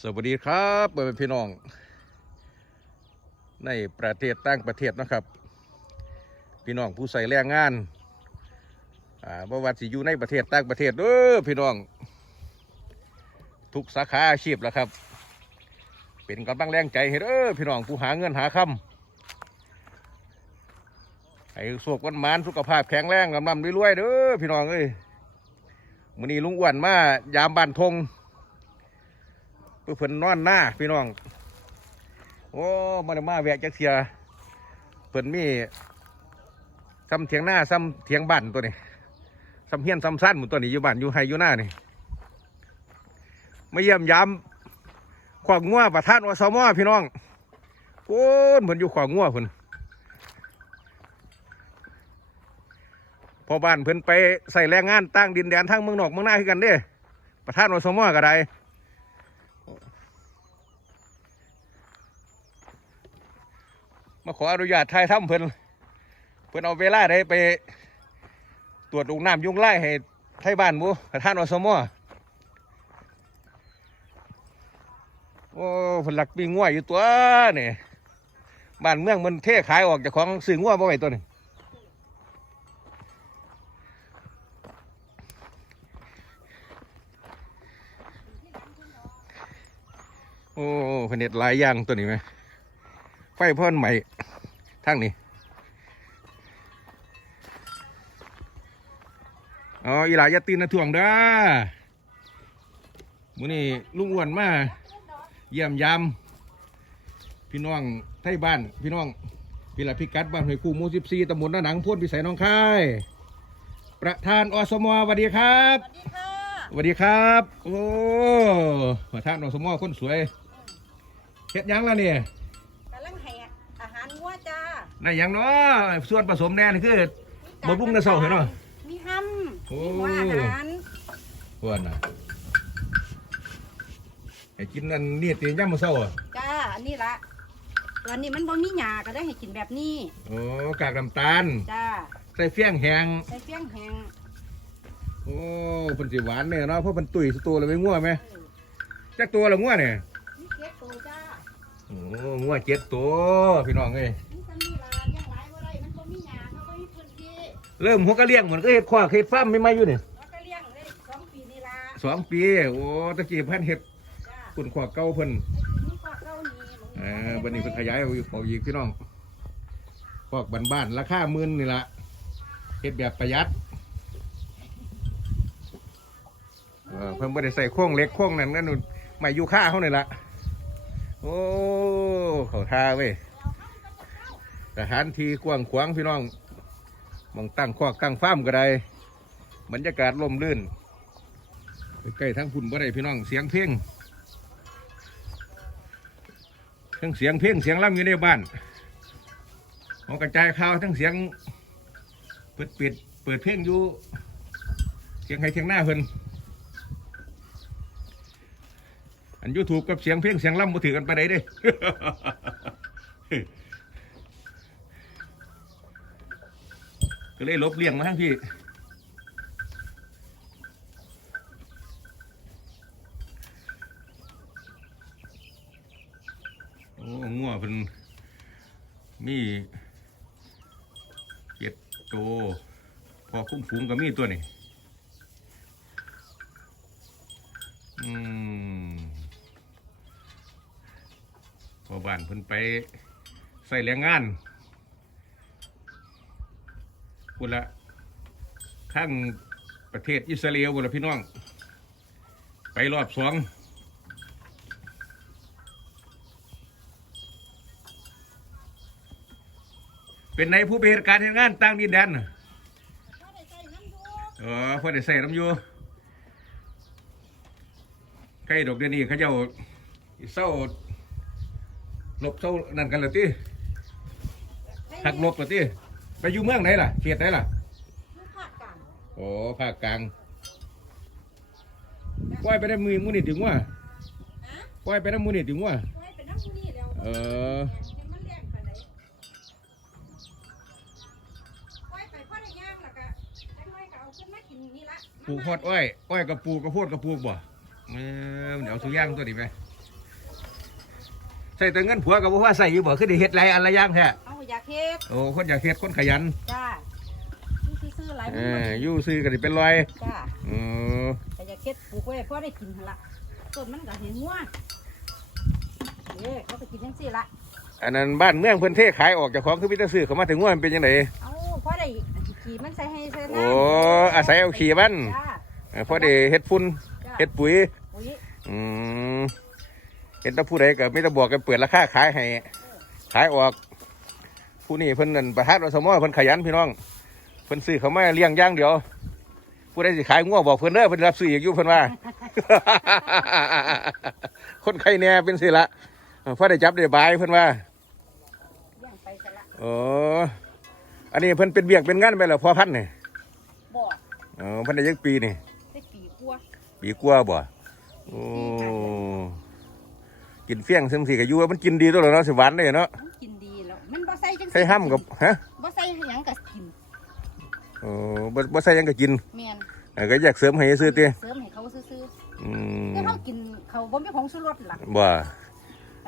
สวัสดีครับเปิดพี่น้อง ในประเทศต่างประเทศนะครับ พี่น้องผู้ใส่แรงงานอ่าบ่ว่าสิอยู่ในประเทศต่างประเทศเด้อพี่น้อง ทุกสาขาอาชีพแล้วครับ เป็นกำลังแรงใจให้เด้อพี่น้องผู้หาเงินหาคำให้สุขวันมานสุขภาพแข็งแรงลำลำรวยๆเด้อพี่น้องเอ้ยมื้อนี้ลุงอ้วนมายามบ้านทง เพื่อเพิ่นนอนหน้าพี่น้อง โอ้มาได้มาแวะจักเทียเพิ่นมีซ้ำเถียงหน้าซ้ำเถียงบ้านตัวนี้ซ้ำเฮียนซ้ำสั้นหมดตัวนี้อยู่บ้านอยู่ไฮอยู่หน้านี่มาเยี่ยมยามขวางงัวประธานอสมพี่น้องโอ้นเพิ่นอยู่ขวางงัวเพิ่นพอบ้านเพิ่นไปใส่แรงงานตั้งดินแดนทั้งเมืองนอกเมืองหน้าคือกันเด้ ประธานอสมก็ได้ มาขออนุญาตถ่ายทำเพิ่นเพิ่นเอาเวลาได้ไป ตรวจลูกน้ำยุงไล่ให้ไทยบ้านมูประธานอสมโอ้เพิ่นหลักปีง่วยอยู่ตัวนี่บ้านเมืองมันเทขายออกจากของสื่อง่วบ่ไหวตัวนี้โอ้เพิ่นเน็ดหลายอย่างตัวนี้ไหม ไฟเพิ่นใหม่ทางนี้อ๋ออีหลาอย่าตื่นนะถ่วงเด้อมื้อนี้ลุงอ้วนมาเยี่ยมยามพี่น้องไทยบ้าน พี่น้องพี่ละพิกัดบ้านห้วยคู่หมู่14ตำบลหน้าหนังพ้นพิสัยหน้องคาย ประธานอสมสวัสดีครับสวัสดีค่ะสวัสดีครับ โอ้ประธานอสมคนสวยเฮ็ดหยังล่ะเนี่ย กำลังให้อาหารงัวจ้า ในอย่างเนาะส่วนผสมแน่นี่คือบ่บุ้งกระเซาเห็นเนาะมีห้ำโอ้มีหัวอาหารพวนน่ะไอ้กินนั่นนี่ตีย่ำมาเศร้าอะจ้าอันนี้ละตอนนี้มันบ่มีหยาก็ได้ให้กินแบบนี้โอ้กากน้ำตาลจ้าใส่เฟี้ยงแหงใส่เฟี้ยงแห้งโอ้เพิ่นสิหวานเนี่ยเนาะเพราะมันตุ๋ยสตัวแล้วไปง่วไหมจักตัวละง่วเนี่ยมีเกล็ดโตจ้าโอ้ง่วเจ็ดตัวพี่น้องเอ้ย เริ่มหัวกระเลี้ยงเหมือนก็เฮ็ดคว้าเฮ็ดฟาร์มไม่ไม่อยู่นี่แล้วก็เลี้ยงได้สองปีนี่ละสองปี โอ้ตะกี้เพิ่นเฮ็ดจ้าคุณขวาเก่าเพิ่นมีข้อเก้านี่เออบันนี้เพิ่นขยายเอาอีกเอาอีกพี่น้องพวกบ้านๆราคาหมื่นนี่ละเฮ็ดแบบประหยัดเออเพิ่นบ่ได้ใส่โค้งเหล็กโค้งนั่นนั่นนู่นไม่อยู่ค่าเขานี่ละโอ้เขาท่าเว้ยสถานที่กว้างขวางพี่น้องห มองตั้งคอกตั้งฟ้ามก็ได้บรรยากาศลมลื่นใกล้ทั้งพุ่นบ่ได้พี่น้องเสียงเพลงทั้งเสียงเพลงเสียงล่ำอยู่ในบ้านเอากระจายข่าวทั้งเสียงเปิดปิดเปิดเพลงอยู่เสียงใครเสียงหน้าเพิ่นอันยูทูบกับเสียงเพลงเสียงล่ำมาถือกันไปไหนเด้ ก็เลยลบเลี่ยงมาทั้งพี่โอ้งัวเพิ่นมีเจ็ดตัวพอคุ้มฝูงก็มีตัวนี่อืมพอบ้านเพิ่นไปใส่แรงงาน คุณละข้างประเทศอิสราเอลคุณละพี่น้อง ไปรอบสองเป็นในผู้บริหารการเหตุงานต่างดินแดนน่ะบ่ได้ใส่น้ำดูเออพอได้ใส่น้ำอยู่ใกล้ดอกเดือนนี้เขาเจ้าเศร้าหลบเศร้านั่นกันเลยตีหักลบเลยตี ไปอยู่เมืองไหนล่ะเขตไหนล่ะอยู่ภาคกลางโอ้ภาคกลางปล่อยไปได้มือมูนี่ถึงว่าฮะปล่อยไปได้มือนี่ถึงว่า ไว้เป็นน้ำมูนี่แล้วเออยังมันแรงปานใดไว้ไปพ่อได้ย่างแล้วก็จังไว้ก็เอาขึ้นมากินนี่ละปลูกฮอดอ้อยอ้อยกับปลูกกระโพดกับปลูกบ่เออมันเอาสุกอย่างตัวนี้ไป ส่แต่เงินผัวกับบ่ว่าใส่อยู่บ่คือได้เฮ็ดหลายอันละอย่างแท้เอาอยากเฮ็ดโอ้คนอยากเฮ็ดคนขยันจ้าซื้อซื้อๆหลายเอมันอบ่อยู่ซื้อก็สิเป็นรอยจ้าอือแต่อยากเฮ็ดปลูกไว้พอได้กินหั่นละต้นมันก็เห็นงัวเด้เขาก็กินจังซี่ละอันนั้นบ้านเมืองเพิ่นเทขายออกจากของคือมีแต่ซื้อเข้ามาถึงว่ามันเป็นจังไดเอาพอได้ขี่มันใส่ให้ใส่น้ำโอ้อาศัยเอาขี่มันจ้าเออพอได้เฮ็ดฝุ่นจ้าเฮ็ดปุ๋ยปุ๋ยอืม เห็นแต่ผู้ใดก็ไม่ต้องบอกกันเปิดราคาขายให้ขายออก ผู้นี้เพิ่นนั่นประธานอสมเพิ่นขยันพี่น้องเพิ่นซื้อเขามาเลี้ยงอย่างเดียว ผู้ใดสิขายงัวบอกเพิ่นเด้อเพิ่นรับซื้ออีกอยู่เพิ่นว่า คนใครแน่เป็นสิละเออพอได้จับได้บายเพิ่นว่าเลี้ยงไปซะละโอ้อันนี้เพิ่นเป็นเบียกเป็นงานไปแล้วพอพันธุ์นี่บ่อ๋อเพิ่นได้ยักปีนี่ได้ปีกว่าปีกว่าบ่โอ้ กินเฟี้ยงซึ่งสิก็อยู่ว่ามันกินดีตัวแล้วเนาะสิหวานเลยเนาะมันกินดีแล้วมันบ่ใส่จังใส่ห้ำกับฮะบ่ใส่หยังก็กินโอ้บ่บ่ใส่หยังก็กินแม่นเออก็อยากเสริมให้ซื้อติเสริมให้เขาซื่ออืมๆคือเขากินเขาบ่มีผงชูรสหลักบ่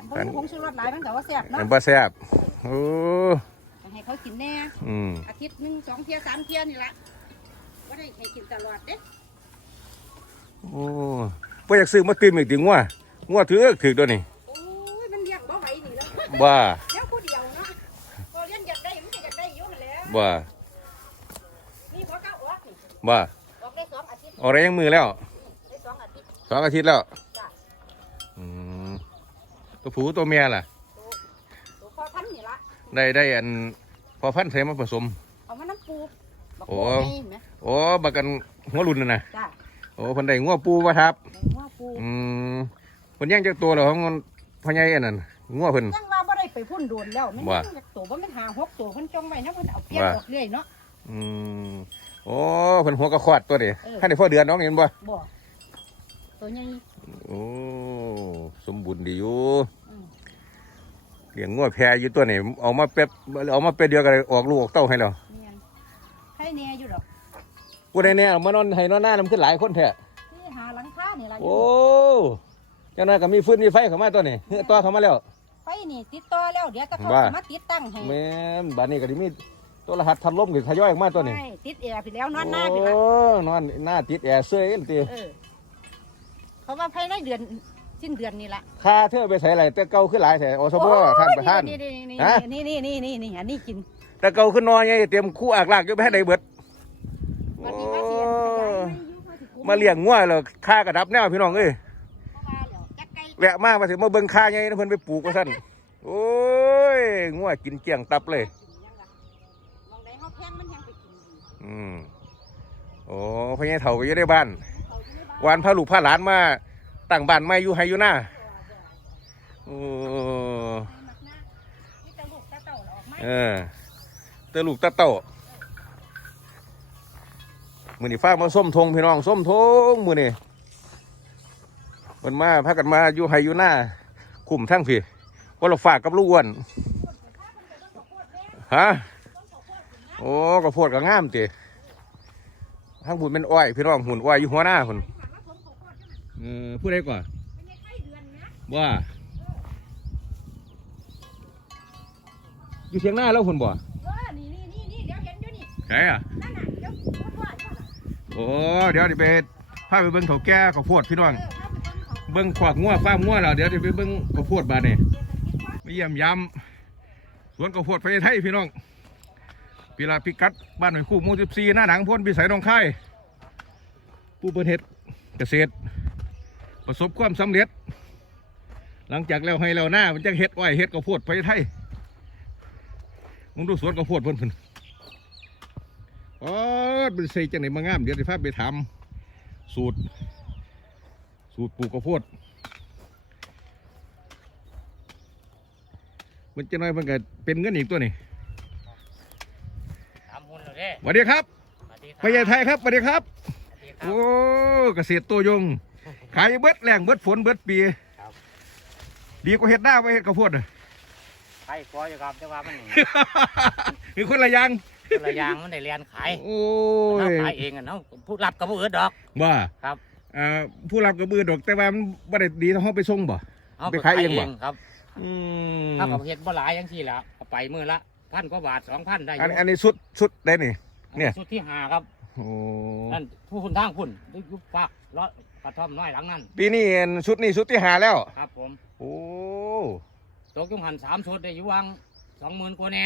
บ่มีผงชูรสหลายมันก็ว่าแซ่บอัเนาะนบ่แซ่บโอ้ให้เขากินแน่อืมอาทิตย์หนึงสองเที่ยสามเที่ยนี่ละบ่ได้ให้กินตลอดเด้โอ้บ่อยากซื้อมาตื่มอีกติงัว งัวถือกถือตัวนี้โอ้ยมันเลี้ยงบ่ไหวนี่แล้วบ่เลี้ยงผู้เดียวเนาะก็เลี้ยงอยากได้มันก็อยากได้อยู่นั่นแหละบ่นี่พอเก้าออกนี่บ่ออกได้สองอาทิตย์เอาอะไรยังมือแล้วได้สองอาทิตย์สองอาทิตย์แล้วจ้ะอืมตัวผู้ตัวเมียล่ะตัวตัวพ่อพันธุ์นี่ละได้ได้อันพอพันธุ์ใส่มาผสม เอามาน้ำปูบักโอ้โอ้ยไหมโอ้บักกันหัวรุ่นน่ะนะจ้ะโอ้เพิ่นได้งัวปูมาทับแมงว่าปูอืม เพิ่นย่างจากตัวเหรอของมันพ่อใหญ่อันนั้นงัวเพิ่น ยังว่าบ่ได้ไปพุ่นโดนแล้วมันว่ายังตัวบ่มันหาหกตัวเพิ่นจองไว้นะเพิ่นเอาเปลี่ยนว่า ออกเรื่อยเนาะ อืมโอ้เพิ่นหัวกระควาดตัวนี้เออท่านได้พ่อเดือนน้องเห็นบ่บ่ตัวใหญ่ โอ้สมบูรณ์ดีอยู่อืม เลี้ยงงัวแพรอยู่ตัวนี้เอามาเป็ดเอามาเป็ดเดียวกันออกลูกออกเต้าให้แล้วเนียนใครแน่อยู่ดอกผู้ใดเนี่ยเอามานอนให้นอนหน้านํขึ้นหลายคนแท้ที่หาหลังคานี่ล่ะโอ้เจ้าน้อยก็มีฟืนมีไฟเข้ามาตัวนี้เฮือต่อเข้ามาแล้วไปนี่ติดต่อแล้วเดี๋ยวจะเขาว่า จะมาติดตั้งให้แม่นบัดนี้ก็สิมีตัวรหัสพัดลมก็ทยอยออกมาตัวนี้ไม่ติดแอร์ไปแล้วนอนหน้าไปละโอ้นอนหน้าติดแอร์เสื้อเอ็นตีเออเพราะว่าภายในเดือนสิ้นเดือนนี่ละค่าเธอไปใส่อะไรแต่เก่าขึ้นหลายแถอสมท่านประธาน นี่นี่นี่ฮะ นี่นี่นี่นี่นี่อันนี้กิน แต่เก่าขึ้นนอนไงเตรียมคู่อากลากอยู่ไปให้ได้เบิดวันนี้มาเสียขยายไม่ยุ่งมาสิคุ้มาเลี้ยงงัวแล้วค่ากระดับแนวพี่น้องเอ้ย แวะมามาถึงมาเบิ่งค่าไงเพิ่นไปปลูกว่าซั่นโอ้ยงัวกินเกลี้ยงตับเลย มองใดเขาแพงมันยังไปกินดีอืมโอ้พ่อใหญ่เฒ่าก็อยู่ในบ้านเขาอยู่ในบ้านวานพาลูกพาหลานมาตั้งบ้านใหม่อยู่ไฮอยู่หน้าโอ้มักนะนี่แต่ลูกตาเต่าออกมาเออเตอลูกตาเต้ามือนี่ฟ้ามาส้มทงพี่น้องส้มทงมือนี่ มันมาพากันมาอยู่ไฮอยู่หน้าคุมทั้งพี่ว่าเราฝากกับลูกอ้วนฮะโอ้ก็โพดก็งามติทั้งบุญเป็นอ้อยพี่น้องหุ่นอ้อยอยู่หัวหน้าคนเออพูดได้ก่อนเป็นไงไข่เดือนนะว่าอยู่เทียงหน้าแล้วคุณบ่เออนี่นี่นี่นี่เดี๋ยวเห็นอยู่นี่ใช่อะนั่นน่ะเดี๋ยวพูดว่าอยู่น่ะโอ้เดี๋ยวดิไปพาไปเบิ้งเขาแก่เขาวโพดพี่น้อง เออเข้าไปเบิ่งเขาเบิ้งขวากงัวฟ้าร์มงัวแล้วเดี๋ยวดิไปเบิ้งเขาวโพดบาดนี่ไปเยี่ยมยำสวนเขาวโพดประเทศไทยพี่น้องปีลาพิกัดบ้านหน่วยคู่หมู่สิบสี่หน้าหนังพ้นพิสัยหนองคายผู้เปิดเฮ็ดเกษตร ประสบความสำเร็จ หลังจากแล้วให้แล้วหน้ามันจะเฮ็ดอ้อยเฮ็ดข้าวโพดประเทศไทยมึงดูสวนข้าวโพดเพิ่นเพิ่นอ๋อเป็นใสจังไหนมางามเดี๋ยวสิพาไปทำสูตร สูตรปลูกข้าวโพดมันจะน้อยมันก็เป็นเงินอีกตัวนี่ทำหุ่นเหรอเด้สวัสดีครับสวัสดีคพญาไทยครับสวัสดีครับ สวัสดีครัโอ้บเกษตรตัวยง ขายเบิดแรงเบิดฝนเบิดปีครับ ดีกว่าเห็ดหน้าไว้เห็ดข้าวโพดน่ะ ไข่ฟออยู่ครับแต่ว่ามันคือคนละอย่างคนละอย่างมันได้เรียนขายโอ้เรายขายเองอะเนาะผู้รับกับผู้อื่นดอก ว่าครับ อ่าผู้รับกระบือดอกแต่ว่ามันบ่ได้ดีเท่าเราไปส่งบ่ เอาไปขายเองบ่ ครับอืมถ้ากับเฮ็ดบ่หลายจังซี่แหละก็ไปมื้อละพันกว่าบาทสองพันได้ออันยู่อันนี้สุดสุดได้นี่ เนี่ยชุดที่ห้าครับ โอ้นั่นผู้คุณทางคุณได้ยุบฟักเลาะกระท่อมน้อยหลังนั้นปีนี้อันชุดนี้ชุดที่หาแล้ว ครับ ผมโอ้ตกจุงหันสามชุดได้อยู่วังสองหมื่นกว่าแน่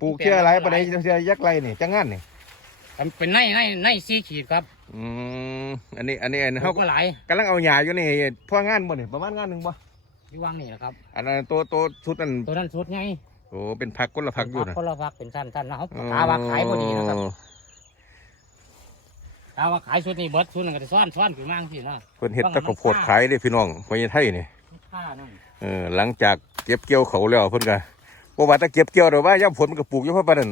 ปลูกเชื่ออะไรปะไดเชื่อยักษ์ไรนี่จังงั้นนี่ มันเป็นในในในสี่ขีดครับอืมอันนี้อันนี้อันเขาเขาก็หลายกำลังเอาหญ้าอยู่นี่พ่องานบ่นี่ประมาณงานหนึ่งบ่อยู่วังนี่แหละครับ อันนั้นตัวตัวชุดนั้นตัวนั้นชุดไงโอ้เป็นผักคนละผักอยู่นะคนละพักเป็นสั้นสั้นๆนะเขาตาว่าขายพอดีนะครับอ๋อตาว่าขายชุดนี้เบิดชุดนึงก็จะซ้อนซ้อนขึ้นมาสิเนาะเพิ่นเฮ็ดตะกบโพดขายเด้พี่น้องไว้ไทยนี่ค่านั่นเออหลังจากเก็บเกี่ยวเขาแล้วเพิ่นก็บ่ว่าแต่เก็บเกี่ยวดอกว่าย่ำฝนมันก็ปลูกอยู่เพราะปานนั้น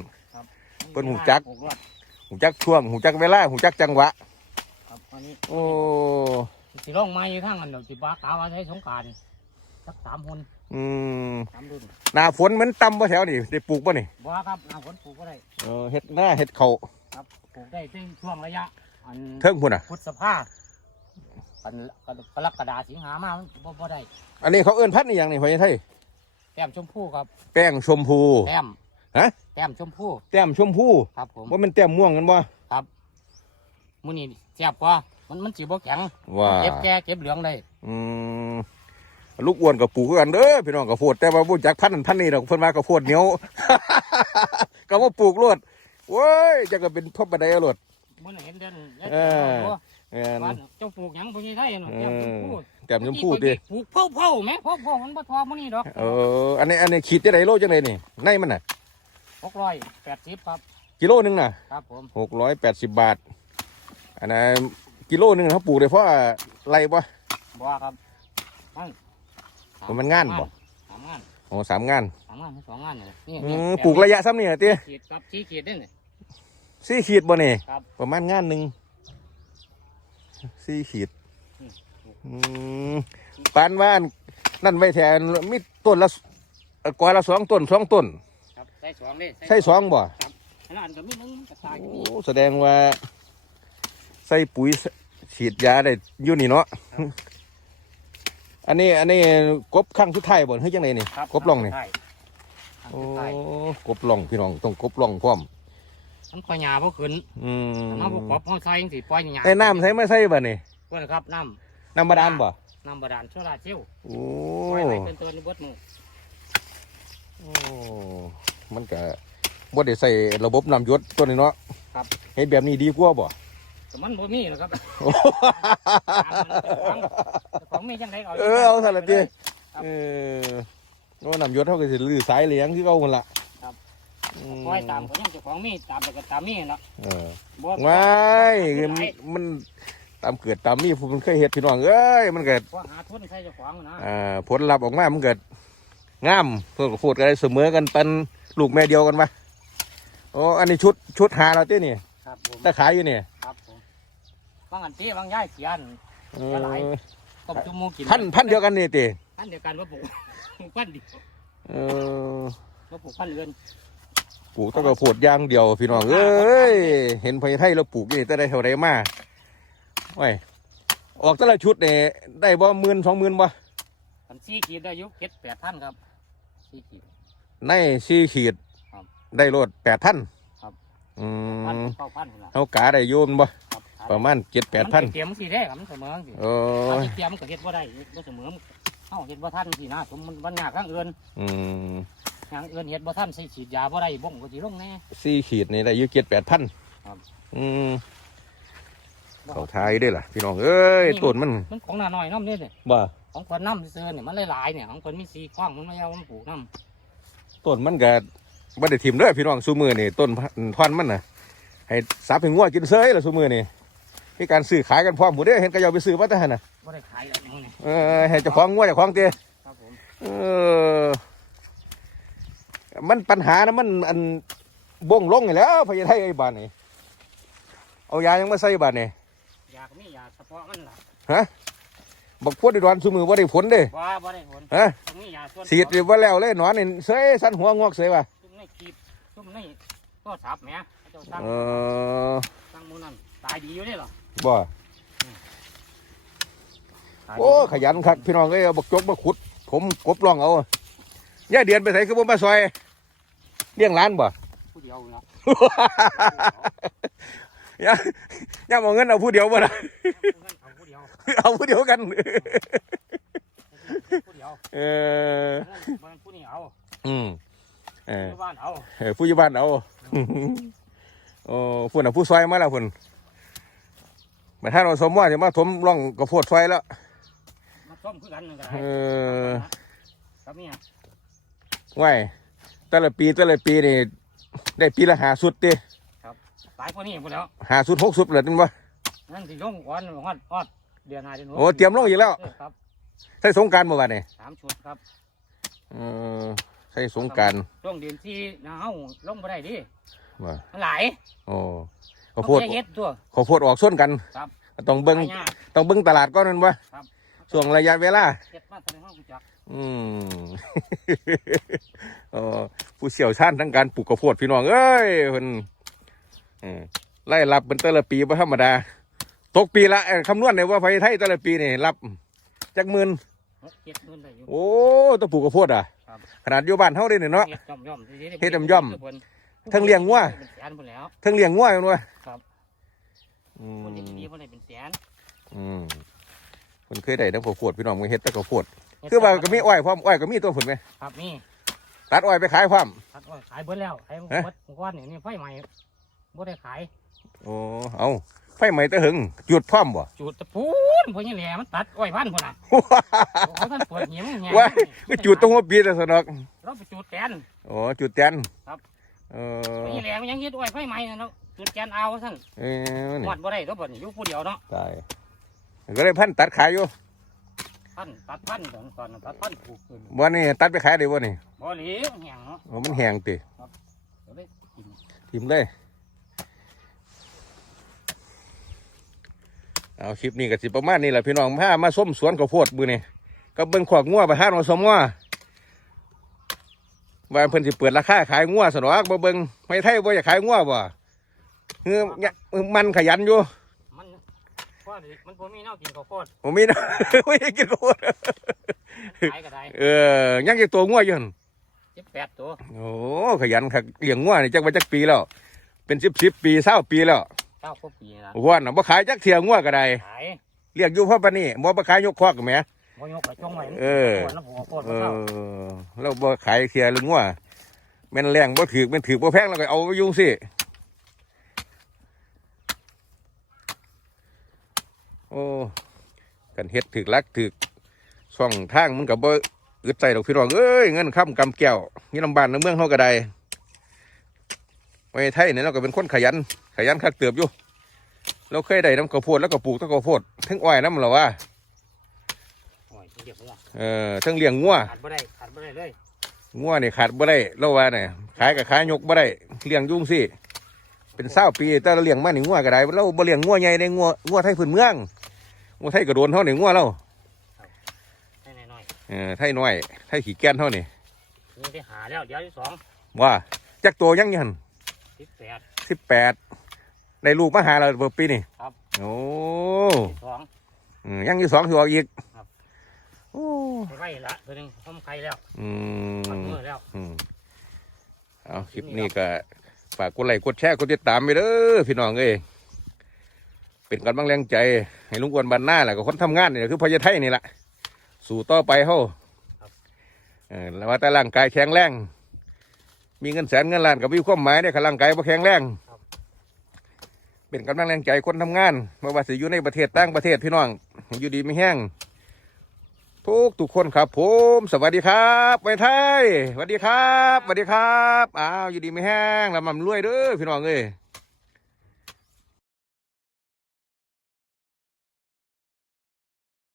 เพิ่นหูจักปลูรอด หูจักช่วงหูจักเวลาหูจักจังหวะ ครับอันนี้โอ้สิลงไม้อยู่ทางอันเดียวสิบ้ากาว่าใช้สงกรารสักสามคนอืมสามรุ่นหน้าฝนมันต่ำบ่แถวนี่ได้ปลูกบ่นี่บ่ครับหน้าฝนปลูกก็ได้เออเฮ็ดหน้าเฮ็ดเขาครับปลูกได้ในช่วงระยะ อันเทิงพุ่นน่ะ พุทธภากันกรกฎาสิงหามามันบ่บ่ได้อันนี้เขาเอิ้นพัดนี่หยังนี่ไว้ไทยแต้มชมพูครับ แป้งชมพูแต้ม ฮะ แต้มชมพูแต้มชมพูครับผมว่ามันแต้มม่วงกันบ่มื้อนี้แซ่บกว่ามันมันสิบ่แข็งว่าเก็บแก่เก็บเหลืองได้อืมลูกอ้วนกับปลูกคือกันเด้อพี่น้องกับโพดแต่ว่าบ่จักพันนั่นพันนี่ดอกเพิ่นว่ากับโพดเหนียวก็ว่าปลูกรวดโว้ยจักก็เป็นพ่อบันไดเอารวดมื้อนี้เห็นเด่นเออแม่นบ้านเจ้าปลูกหยังบ่มีไทยเนาะเอแต้มชมพูอแต้มชมพูติปลูกเผาเผาๆแหม่เผาเผาๆมันบ่ทอมื้อนี้ดอกเอออันนี้อันนี้ขีดจะได้โลจังไดนี่ในมันน่ะ 680ครับ กิโลหนึงน่ะครับผม680บาท อันนั้นกิโลหนึงเขาปลูกได้เพราะไรบ่บ่ครับมันมันงานบ่ สามงานโอ้สามงานสามงานสองงานนี่นี่อืนี่มปลูกระยะซ้ำนี่ติขีดครับชี้ขีดเด้นี่สี่ขีดบ่นี่ครับประมาณงานหนึงสี่ขีดอืม อืมปานว่าอันนั่นไว้แทนมีต้นละเอ่อกว่าละสองต้นสองต้นครับใส่สองเด้ใช่สองบ่ครับขนาดก็มีหนึงกระตายอยู่โอ้นี่แสดงว่า ใส่ปุ๋ยฉีดยาได้อยู่นี่เนาะอันนี้อันนี้กบข้างสุดท้ายบ่เฮ้ยจังไดนี่ครับกบล่องนี่ใช่โอ้ใช่กบล่องพี่น้องต้องกบล่องพร้อมมันปล่อยหญ้าบ่ขึ้นอืมน้ำบ่กบเฮาใส่จังซี่ปล่อยหญ้าไอ้น้ำใส่ไม่ใส่บ่นี่เพิ่นครับน้น้ำบาดาลบ่ำน้ำบาดาลโซลาร์เซลล์โอ้ปล่อยไว้เป็นตัวนี้เบิดมือโอ้ มันก็บ่ได้ใส่ระบบน้ำหยศตัวนี้เนาะครับ เฮ็ดแบบนี้ดีกว่าบ่แต่มันบ่มีหรอกครับโอ้ตามมันเจ้าของเจ้าของมีจังไดเอาเออเอาซะละติครับเออโอ้น้ำหยศเท่ากับสิลือสายเหลียงคือเก่าหั่นล่ะครับอืมปล่อยตามก็ยังเจ้าของมีตามไปก็ตามมีเนาะเออบ่ว้ายมันมันตามเกิดตามมีผู้มันเคยเฮ็ดพี่น้องเอ้ยมันเกิดพอหาทุนใส่เจ้าของนะอ่าผลลัพธ์ออกมามันเกิดงามเพื่อนก็พูดกันได้เสมอกันเป็น ลูกแม่เดียวกันปะโอ้อันนี้ชุดชุดหาเราเต้นี่ครับผมตะขายอยู่นี่ครับผมบางอันตีบางย่ายเขียน เอก็หลายอต้มจุ่มหมูกินพันพันเดียวกันนี่ตีพันเดียวกันว่าปลูกปลูกพันเดียวเออว่าปลูกพันเรือนปลูกต้องกระพูดอย่างเดียวพี่น้องเอ้ยเห็นไผ่ไทยเราปลูกนี่แต่ได้เท่าไรมาไว้ยออกแต่ละชุดเนี่ยได้บ่หมื่นสองหมื่นบ่พันสี่ขีดได้อยุเจ็ดแปดพันครับสี่ขีด ในสี่ขีดครับได้โลดแปดพันครับ อืพันมเก้าพันพุ่นล่ะเขากาได้โยมนบ่ครับประมาณเจ็ดแปดพันมัเตรียมสีแท้ครับมันเสมอสิโอ้ถ้ายสิเตรียมมันก็เฮ็ดบ่ได้บ่เสมอเฮาเฮ็ดบ่ทันสินะสมมันมันยากทางอื่นอืมอย่างอื่นเฮ็ดบ่ทันใส่ฉีดยาบ่ได้บ่งก็สิลงแน่ สี่ขีดนี่ได้อยี่เจ็ดแปดพันครับ อืมเขาทายได้ล่ะพี่น้องเอ้ยต้นมันมันของน้าน้อยน้ำนี่นี่บ่ของคนน้ำซื่อๆเนี่ยมันหลายๆเนี่ยของคนมีสีข้องมันไม่เอามันปลูกน้ำ ต้นมันก็บ่ได้ถิ่มเด้อพี่น้องซูมือนี่ต้นพันธุ์มันน่ะ ให้สับให้งัวกินเซยล่ะซูมือนี่มีการซื้อขายกันพร้อมหมดเด้อเห็นก็ยอาไปซื้อว่าแต่หั่นน่ะบ่ได้ขายแล้วนี่เออให้เจ้าของงัวเจ้าของเตี้ยครับผมเออมันปัญหานะมันอันบ่งลงนี่แหล้วพญาไทยไอ้บ้านนี่เอายายังมาใส่บ้านนี่ยาก็มียาเฉพาะมันล่ะ บักพวดดอนซูมือบ่ได้ผลเด้ว่าบ่ได้ผลฮะต้องมียาส่วนสีดว่าแล้วเลยหนอนนี่เสยสันหัวงอกเสยว่ะซุ่มในกีบซุ่มในก็สับแหมเจ้าตั้งเออตั้งหมูนั่นตายดีอยู่เลยเหรอบ่โอ้ขยันครับพี่น้องเอ้ยเอาบักจกมาขุด ผมกบล่องเอาย่าเดือนไปใส่คือผมมาซอยเลี้ยงร้านบ่ผู้เดียวเนาะย่าย่าเอาเงินเอาผู้เดียวบ่นะ เอาผู้เดียวเอาผู้เดียวกันผู้เดียวเออมันผู้นี้เอาอืมเออผู้บ้านเอาเออผู้ใหญ่บ้านเอาโอ้พุ่นอะผู้ซอยมาแล้วพุ่นมาถ้าเราสมว่าจะมาถมร่องกระโพดซอยแล้วมาส้มคือกันนั่นก็เอได้อครับเนี่ยไหวแต่ละปีแต่ละปีนี่ได้ปีละหาสุดติตายกว่านี้หมดแล้วหาสุดหกสุดเลยนี่วะนั่นสิลงวันฮอดฮอด เดือนหน้าเดือนหกโอ้เตรียมลงอีกแล้ว ครับใส่สงกรารเมื่อวานนี่สามชุดครับเออใส่สงกรารช่วงเดือนที่นะเฮาลงบ่ได้ดิว่ามันหลายโอ้ข้าวโพดต้องแก้เฮ็ดตัว ข้าวโพดออกส้นกันครับ ต้องเบิ้งหลายยากต้องเบิ้งตลาดก่อนนั่นวะครับช่วงระยะเวลา เฮ็ดมาทำให้เฮารู้จักอืม เออผู้เชี่ยวชาญทั้งการปลูกข้าวโพดพี่น้องเอ้ยเพิ่นเออไล่รับเป็นแต่ละปีบ่ธรรมดา ตกปีละเอ้ยคำนวณเลยว่าไฟไทยแต่ละปีนี่รับจักหมื่นหกเจ็ดหมื่นได้อยู่ โอ้ต้องปลูกข้าวโพดอะครับ ขนาดอยู่บ้านเฮาได้เนี่ยเนาะ เฮ็ดย่อมๆสิเฮ็ดย่อมๆทั้งเลี้ยงวัว เป็นแสนพุ่นแล้ว เทั้งเลี้ยงงัวอยู่ด้วยครับ อืคนที่มดีๆเพิ่นได้เป็นแสนอืมคนเคยได้ทั้งข้าวโพดพี่น้องมันเฮ็ดแต่ข้าวโพดคือว่าก็มีอ้อยพร้อมอ้อยก็มีตัวผลไหมครับนี่ตัดอ้อยไปขายพร้อมตัดอ้อยขายเบิดแล้วขายเอ๊ะเบิดเมื่อก่อนนี่นี่ไฟใหม่บ่ได้ขายโอ้เอา ไฟไหม้แตะหึงจุดพร้อมบ่จุดตะปูนพวกนี้แหละมันตัดอ้อยพันพุ่นน่ะเขาท่านเปิดเหี่ยมแหงว้ายก็จุดตรงหัวปีแต่สนอกเราไปจุดแกนโอ้จุดแตนครับ เอพวอกนี้แหละมันยังยึดอ้อยไฟใหม่น่ะเนาะจุดแกนเอาซั่นเอ้ยนี่หมดบ่ได้ตัวเพิ่นอยู่ผู้เดียวเนาะตายก็เลยพันตัดขายอยู่พันตัดพันตอนตอนนั้นตัดพันถูกขึ้นบ่นี่ตัดไปขายได้บ่นี่บ่เหลียวแหงเนาะโอ้มันแห้งติก็เลยกิน ทิมเลย เอาคลิปนี้ก็สิประมาณนี้แหละพี่น้องพามาส้มสวนข้าวโพดมื้อนี้ก็เบิ่งขวากงัวไปหาหนองสมงัวว่าเพิ่นสิเปิดราคาขายงัวสนอกบ่เบิ่งไม่ไทยบ่อยากขายงัวบ่เฮ้อเนี่ยมันขยันอยู่มันเพราะมันบ่มีแนวกินข้าวโพดผมมีนะไม่ได้กินข้าวโพดขายก็ได้เออยังจะตัวงัวอยู่หั่น18ตัวโอ้ขยันคักเลี้ยงงัวนี่จักว่าจักปีแล้ว เป็นสิบสิบปีเศร้าปีแล้วเก้ากว่าปีแล้วว่าน่ะบ่ขายจักเที่ยงัวก็ได้ขายเรียกอยู่เพราะปานนี้บ่บ่ขายยกคอกแหม บ่ยกไปจงไว้เออแล้วผมโพดเอบ่เข้าอเราบ่ขายเที่ยลึงงัวแม่นแรงบ่ถือแม่นถือบ่แพงเราก็เอาไว้อยุ่จั่งสิโอ้กันเฮ็ดถึกลักถึกช่องทางมันก็บ่อึดใจดอกพี่น้องเอ้ยเงินค้ำกำแก้วนี่ลำบากในเมืองเฮาก็ได้ ไว้ไทยเนี่ยเราก็เป็นคนขยัน ขยันคักเติบอยู่เราเคยได้น้ำข้าวโพดแล้วก็ปลูกต้นข้าวโพดทั้งอ้อยน้ำเหรอวะโอ้ยเดี๋ยวบ่เออทั้งเลี้ยงงัวขาดบ่ได้ขาดบ่ได้เลยงัวนี่ขาดบ่ได้เราว่าเนี่ยขายกับขายยกบ่ได้เลี้ยงยุ่งสิเป็นเศร้าปีแต่เราเลี้ยงมาหนึ่งงัวก็ได้เราบ่เลี้ยงงัวใหญ่ได้งัวงัวไทยพื้นเมืองงัวไทยกระโดนเท่านี่งัวเราให้น้อยเออไทยน้อยไทยขี้แก่นเท่านี่ๆนี่ได้หาแล้วเดี๋ยวที่สองว่าจักตัวยังอยัน 18สิบแปดในลูกมาหาเราเบอปีนี่ครับ โอ้สองอืมยังอยู่สองตัวอีกครับ โอ้ไปไว้ละตัวหนึงพร้อมไข่แล้วอืปักมมือแล้วอืมเอาคลิปนี้ก็ฝากกดไลค์กดแชร์กดติดตามไปเด้อพี่น้องเอ้ยเป็นกำลังแรงใจ ให้ลุงอ้วนบันหน้าแหละก็คนทำงานนี่แหละคือพญาไทยนี่แหละสู่ต่อไปเฮาเออแล้วว่าแต่ร่างกายแข็งแรง มีเงินแสนเงินล้านกับวิวามหมายเนี่ยขลังกายบ่แข็งแรง เป็นกำลังแรงใจคนทำงานไม่ว่าสิอยู่ในประเทศต่างประเทศพี่น้องอยู่ดีไม่แห้งทุกทุกคนครับผมสวัสดีครับไปไทยสวัสดีครับสวัสดีครับอ้าวอยู่ดีไม่แห้งแล้วมันรวยเด้อพี่น้องเอ้ย